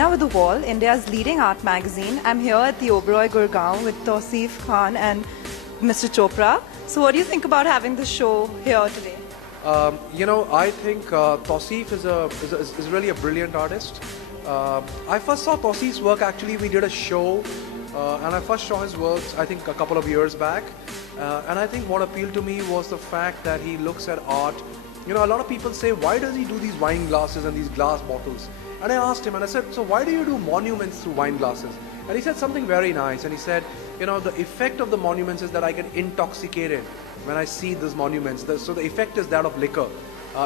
Now with The Wall, India's leading art magazine, I'm here at the Oberoi Gurgaon with Tauseef Khan and Mr. Chopra. So what do you think about having this show here today? I think Tauseef is really a brilliant artist. I first saw Tauseef's work, actually we did a show and I first saw his works I think a couple of years back. And I think what appealed to me was the fact that he looks at art. You know, a lot of people say, why does he do these wine glasses and these glass bottles? And I asked him and I said, so why do you do monuments through wine glasses? And he said something very nice, and he said, you know, the effect of the monuments is that I get intoxicated when I see these monuments. So the effect is that of liquor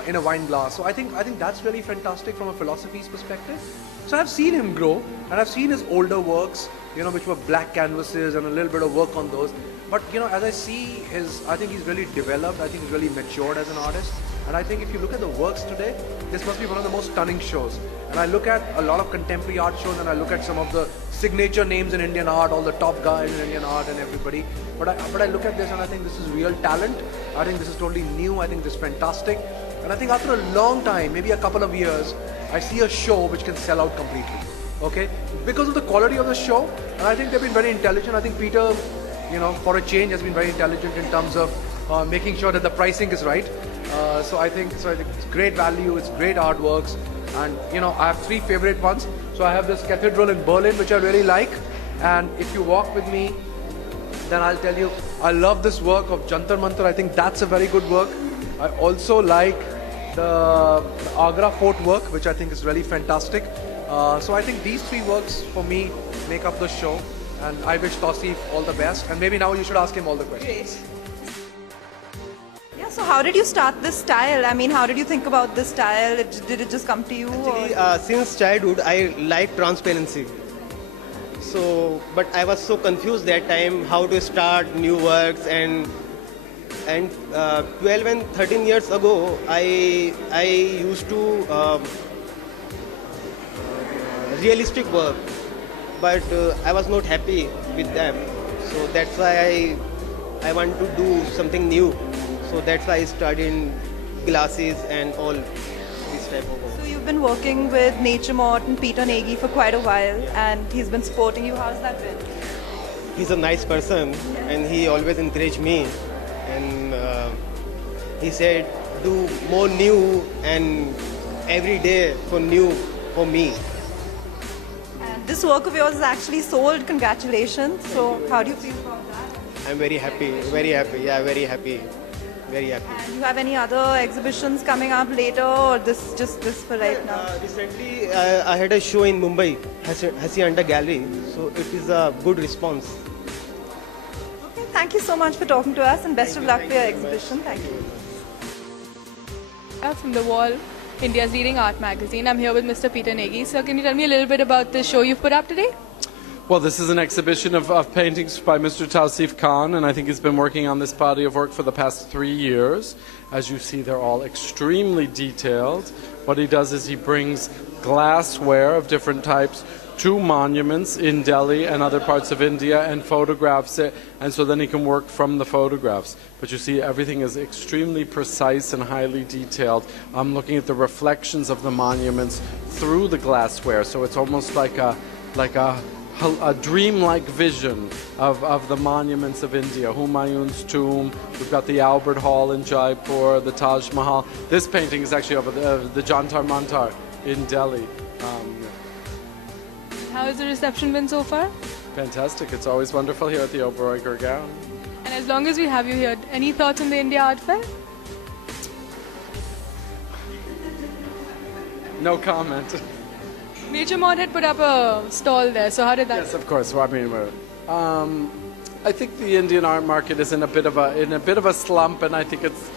in a wine glass. So I think that's really fantastic from a philosophy's perspective. So I've seen him grow, and I've seen his older works, you know, which were black canvases and a little bit of work on those. But you know, as I see I think he's really developed. I think he's really matured as an artist. And I think if you look at the works today, this must be one of the most stunning shows. And I look at a lot of contemporary art shows, and I look at some of the signature names in Indian art, all the top guys in Indian art and everybody. But I look at this and I think this is real talent. I think this is totally new. I think this is fantastic. And I think after a long time, maybe a couple of years, I see a show which can sell out completely. Okay? Because of the quality of the show, and I think they've been very intelligent. I think Peter, you know, for a change, has been very intelligent in terms of making sure that the pricing is right. So I think it's great value, it's great artworks, and you know, I have three favorite ones. So I have this cathedral in Berlin which I really like, and if you walk with me, then I'll tell you, I love this work of Jantar Mantar. I think that's a very good work. I also like the Agra Fort work, which I think is really fantastic. So I think these three works for me make up the show, and I wish Tauseef all the best, and maybe now you should ask him all the questions. Great. So how did you start this style? I mean, how did you think about this style? Did it just come to you? Actually, since childhood, I like transparency. So, but I was so confused that time how to start new works, and 12 and 13 years ago, I used to realistic work, but I was not happy with them. So that's why I want to do something new. So that's why I studied glasses and all this type of work. So you've been working with Morte and Peter Nagy for quite a while, and he's been supporting you. How's that been? He's a nice person, and he always encouraged me. And he said, do more new and every day for new for me. And this work of yours is actually sold. Congratulations. So how do you feel about that? I'm very happy, very happy. Yeah, very happy. Very happy. And you have any other exhibitions coming up later, or just this for right now? Recently, I had a show in Mumbai, Hacienda Gallery. So it is a good response. Okay, thank you so much for talking to us, and best of luck for your exhibition. Thank you. From The Wall, India's leading art magazine. I'm here with Mr. Peter Nagy. Sir, can you tell me a little bit about the show you've put up today? Well, this is an exhibition of paintings by Mr. Tauseef Khan, and I think he's been working on this body of work for the past 3 years. As you see, they're all extremely detailed. What he does is he brings glassware of different types to monuments in Delhi and other parts of India and photographs it, and so then he can work from the photographs. But you see, everything is extremely precise and highly detailed. I'm looking at the reflections of the monuments through the glassware, so it's almost like a dreamlike vision of the monuments of India. Humayun's tomb, we've got the Albert Hall in Jaipur, the Taj Mahal. This painting is actually of the Jantar Mantar in Delhi. How has the reception been so far? Fantastic. It's always wonderful here at the Oberoi Gurgaon. And as long as we have you here, any thoughts on the India Art Fair? No comment. Morte had put up a stall there, so how did that? Yes, of course. Well, I mean, I think the Indian art market is in a bit of a slump, and I think it's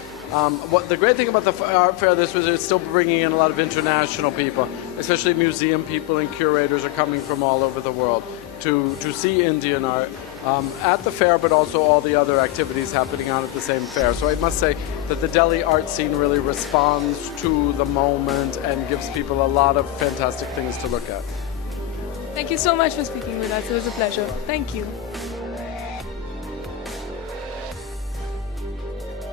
what the great thing about the art fair this was it's still bringing in a lot of international people, especially museum people and curators are coming from all over the world to see Indian art at the fair, but also all the other activities happening on at the same fair. So I must say that the Delhi art scene really responds to the moment and gives people a lot of fantastic things to look at. Thank you so much for speaking with us. It was a pleasure. Thank you.